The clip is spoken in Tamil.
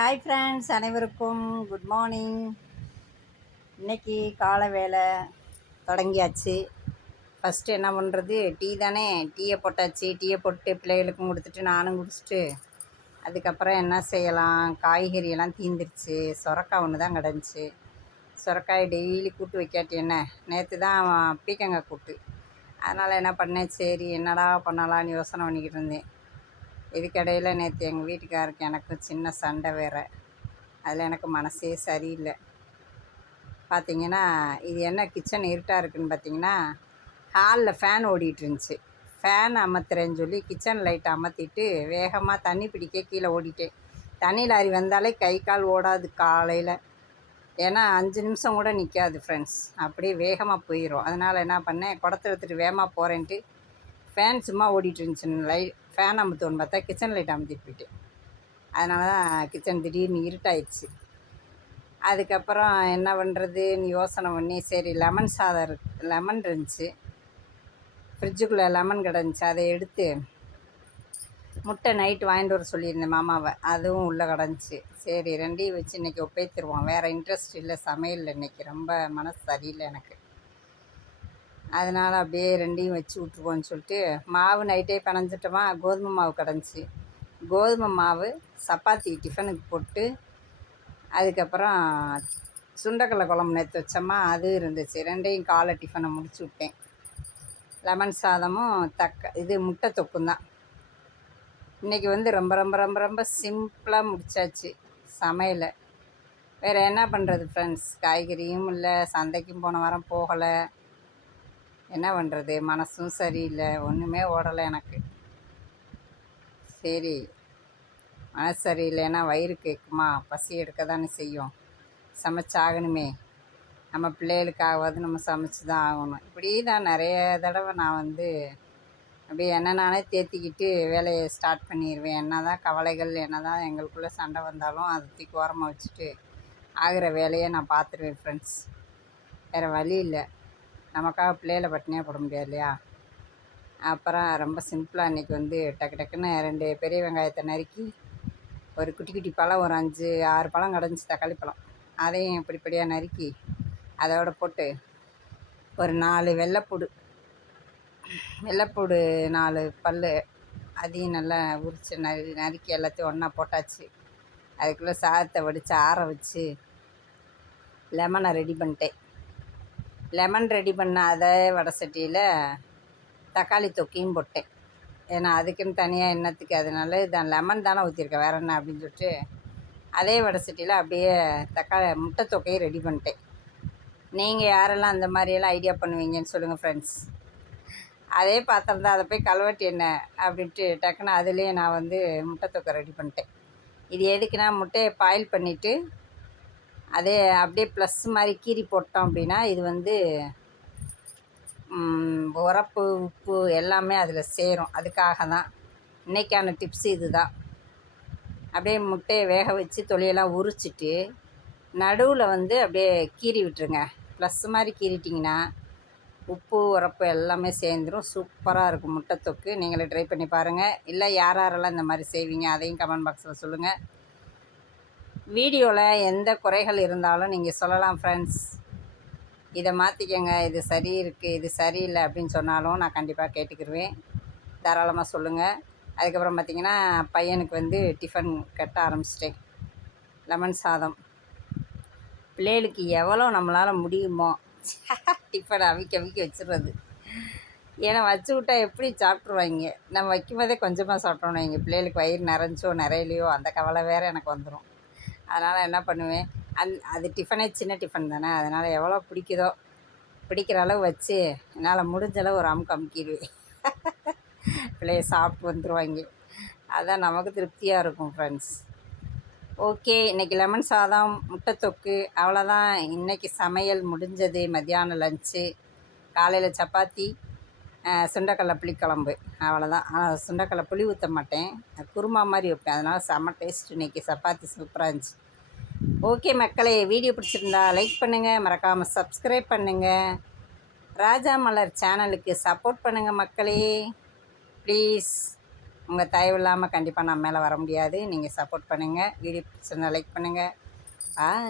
ஹாய் ஃப்ரெண்ட்ஸ், அனைவருக்கும் குட் மார்னிங். இன்றைக்கி காலை வேலை தொடங்கியாச்சு. ஃபஸ்ட்டு என்ன பண்ணுறது, டீ தானே, டீயை போட்டாச்சு. டீயை போட்டு பிள்ளைகளுக்கும் கொடுத்துட்டு நானும் குடிச்சிட்டு அதுக்கப்புறம் என்ன செய்யலாம், காய்கறியெல்லாம் தீந்துருச்சு. சுரக்காய் ஒன்று தான் கிடந்துச்சு. சுரக்காய் டெய்லி கூட்டு வைக்காட்டி என்ன, நேற்று தான் பீக்கங்காய் கூட்டு. அதனால் என்ன பண்ணேன், சரி என்னடா பண்ணலான்னு யோசனை பண்ணிக்கிட்டு இருந்தேன். இதுக்கிடையில் நேற்று எங்கள் வீட்டுக்காருக்கு எனக்கும் சின்ன சண்டை வேறு. அதில் எனக்கு மனசே சரியில்லை. பார்த்திங்கன்னா, இது என்ன கிச்சன் இருட்டாக இருக்குதுன்னு பார்த்திங்கன்னா, ஹாலில் ஃபேன் ஓடிட்டுருந்துச்சு. ஃபேன் அமர்த்துறேன்னு சொல்லி கிச்சன் லைட்டை அமர்த்திட்டு வேகமாக தண்ணி பிடிக்க கீழே ஓடிட்டேன். தண்ணி லாரி வந்தாலே கை கால் ஓடாது காலையில். ஏன்னா 5 நிமிஷம் கூட நிற்காது ஃப்ரெண்ட்ஸ், அப்படியே வேகமாக போயிடும். அதனால் என்ன பண்ணேன், குடத்தை எடுத்துகிட்டு வேகமாக போகிறேன்ட்டு ஃபேன் சும்மா ஓடிட்டு இருந்துச்சு. ஃபேன் அமுத்துவோன்னு பார்த்தா கிச்சன் லைட் அமுத்திட்டு போயிட்டேன். அதனால தான் கிச்சன் திடீர்னு இருட்டாயிடுச்சு. அதுக்கப்புறம் என்ன பண்ணுறதுன்னு யோசனை பண்ணி, சரி லெமன் இருந்துச்சு, ஃப்ரிட்ஜுக்குள்ளே லெமன் கிடந்துச்சு. அதை எடுத்து முட்டை நைட்டு வாங்கிட்டு வர சொல்லியிருந்தேன் மாமாவை, அதுவும் உள்ளே கிடந்துச்சு. சரி ரெண்டையும் வச்சு இன்றைக்கி ஒப்பேத்திடுவோம். வேறு இன்ட்ரெஸ்ட் இல்லை சமையலில், இன்றைக்கி ரொம்ப மனசு சரியில்லை எனக்கு. அதனால் அப்படியே ரெண்டையும் வச்சு விட்ருவோன்னு சொல்லிட்டு மாவு நைட்டே பிணைஞ்சிட்டோமா. கோதுமை மாவு கிடந்துச்சு. கோதுமை மாவு சப்பாத்தி டிஃபனுக்கு போட்டு, அதுக்கப்புறம் சுண்டக்கடலை குழம்பு நேற்று வச்சோமா, அது இருந்துச்சு. ரெண்டையும் காலை டிஃபனை முடிச்சு விட்டேன். லெமன் சாதமும் முட்டை தொக்கும் தான். இன்றைக்கி ரொம்ப ரொம்ப ரொம்ப ரொம்ப சிம்பிளாக முடித்தாச்சு சமையலை. வேறு என்ன பண்ணுறது ஃப்ரெண்ட்ஸ், காய்கறியும் இல்லை, சந்தைக்கும் போன வாரம் போகலை. என்ன பண்ணுறது, மனசும் சரியில்லை, ஒன்றுமே ஓடலை எனக்கு. சரி, மனசு சரியில்லைன்னா வயிறு கேட்குமா, பசி எடுக்க தானே செய்யும். சமைச்சாகணுமே, நம்ம பிள்ளைகளுக்காகவாது நம்ம சமைச்சு தான் ஆகணும். இப்படி தான் நிறைய தடவை நான் அப்படியே என்ன நானே தேத்திக்கிட்டு வேலையை ஸ்டார்ட் பண்ணிடுவேன். என்ன தான் கவலைகள், என்ன தான் எங்களுக்குள்ளே சண்டை வந்தாலும் அதை தூக்கி ஓரமாக வச்சுட்டு ஆகிற வேலையை நான் பார்த்துருவேன் ஃப்ரெண்ட்ஸ். வேறு வழி இல்லை, நமக்காக பிள்ளைகளை பட்டினியாக போட முடியாது இல்லையா. அப்புறம் ரொம்ப சிம்பிளாக இன்றைக்கி டக்கு டக்குன்னு 2 பெரிய வெங்காயத்தை நறுக்கி, ஒரு குட்டி குட்டி பழம், ஒரு 5-6 பழம் கிடந்துச்சு, தக்காளி பழம், அதையும் இப்படிப்படியாக நறுக்கி அதோடு போட்டு, ஒரு 4 வெள்ளைப்பூடு 4 பல், அதையும் நல்லா உரித்து நறுக்கி எல்லாத்தையும் ஒன்றா போட்டாச்சு. அதுக்குள்ளே சாதத்தை வடித்து ஆற வச்சு லெமனை ரெடி பண்ணிட்டேன். லெமன் ரெடி பண்ண அதே வடை சட்டியில் தக்காளி தொக்கையும் போட்டேன். ஏன்னா அதுக்குன்னு தனியாக எண்ணத்துக்கு, அதனால இதான் லெமன் தானே ஊற்றிருக்கேன், வேறு என்ன அப்படின்னு சொல்லிட்டு அதே வடை சட்டியில் அப்படியே முட்டை தொக்கையும் ரெடி பண்ணிட்டேன். நீங்கள் யாரெல்லாம் அந்த மாதிரியெல்லாம் ஐடியா பண்ணுவீங்கன்னு சொல்லுங்கள் ஃப்ரெண்ட்ஸ். அதே பாத்திரம் தான், அதை போய் கழுவட்டி என்ன அப்படின்ட்டு டக்குன்னு அதுலேயே நான் முட்டை தொக்கை ரெடி பண்ணிட்டேன். இது எதுக்குன்னா, முட்டையை பாயில் பண்ணிவிட்டு அதே அப்படியே ப்ளஸ் மாதிரி கீறி போட்டோம் அப்படின்னா, இது உரப்பு உப்பு எல்லாமே அதில் சேரும். அதுக்காக தான் இன்றைக்கான டிப்ஸ் இது தான். அப்படியே முட்டையை வேக வச்சு தொலியெல்லாம் உரிச்சிட்டு நடுவில் அப்படியே கீறி விட்டுருங்க. ப்ளஸ் மாதிரி கீறிட்டிங்கன்னா உப்பு உரப்பு எல்லாமே சேர்ந்துடும். சூப்பராக இருக்கும் முட்டை தொக்கு. நீங்களே ட்ரை பண்ணி பாருங்கள். இல்லை யாரெல்லாம் இந்த மாதிரி செய்வீங்க அதையும் கமெண்ட் பாக்ஸில் சொல்லுங்கள். வீடியோவில் எந்த குறைகள் இருந்தாலும் நீங்கள் சொல்லலாம் ஃப்ரெண்ட்ஸ். இதை மாற்றிக்கங்க, இது சரி இருக்குது, இது சரியில்லை அப்படின்னு சொன்னாலும் நான் கண்டிப்பாக கேட்டுக்கிடுவேன். தாராளமாக சொல்லுங்கள். அதுக்கப்புறம் பார்த்திங்கன்னா, பையனுக்கு டிஃபன் கட்ட ஆரம்பிச்சிட்டேன். லெமன் சாதம் பிள்ளைகளுக்கு எவ்வளோ நம்மளால் முடியுமோ டிஃபன் அவிக்க வச்சிடுறது. ஏன்னா வச்சு விட்டா எப்படி சாப்பிட்ருவாங்க. நம்ம வைக்கும்போதே கொஞ்சமாக சாப்பிட்டோன்னு வைங்க, பிள்ளைகளுக்கு வயிறு நிறைஞ்சோ நிறையலையோ அந்த கவலை வேறு எனக்கு வந்துடும். அதனால் என்ன பண்ணுவேன், அது டிஃபனே சின்ன டிஃபன் தானே, அதனால் எவ்வளோ பிடிக்கிற அளவு வச்சு என்னால் முடிஞ்ச அளவு ஒரு அமுக்கிடுவேன். பிள்ளைய சாப்பிட்டு வந்துடுவாங்க. அதான் நமக்கு திருப்தியாக இருக்கும் ஃப்ரெண்ட்ஸ். ஓகே, இன்றைக்கி லெமன் சாதம், முட்டை தொக்கு, அவ்வளோதான் இன்றைக்கி சமையல் முடிஞ்சது. மத்தியானம் லஞ்சு, காலையில் சப்பாத்தி, சுண்டக்கடலை புளிக்குழம்பு, அவ்வளோதான். சுண்டக்கடலை புளி ஊற்ற மாட்டேன், குருமா மாதிரி வைப்பேன், அதனால் செம்ம டேஸ்ட். இன்றைக்கி சப்பாத்தி சூப்பராக இருந்துச்சு. ஓகே மக்களே, வீடியோ பிடிச்சிருந்தா லைக் பண்ணுங்கள், மறக்காமல் சப்ஸ்கிரைப் பண்ணுங்கள், ராஜா மலர் சேனலுக்கு சப்போர்ட் பண்ணுங்கள் மக்களே ப்ளீஸ். உங்கள் தயவு இல்லாமல் கண்டிப்பாக நான் மேலே வர முடியாது. நீங்கள் சப்போர்ட் பண்ணுங்கள். வீடியோ பிடிச்சிருந்தா லைக் பண்ணுங்கள். பாய்.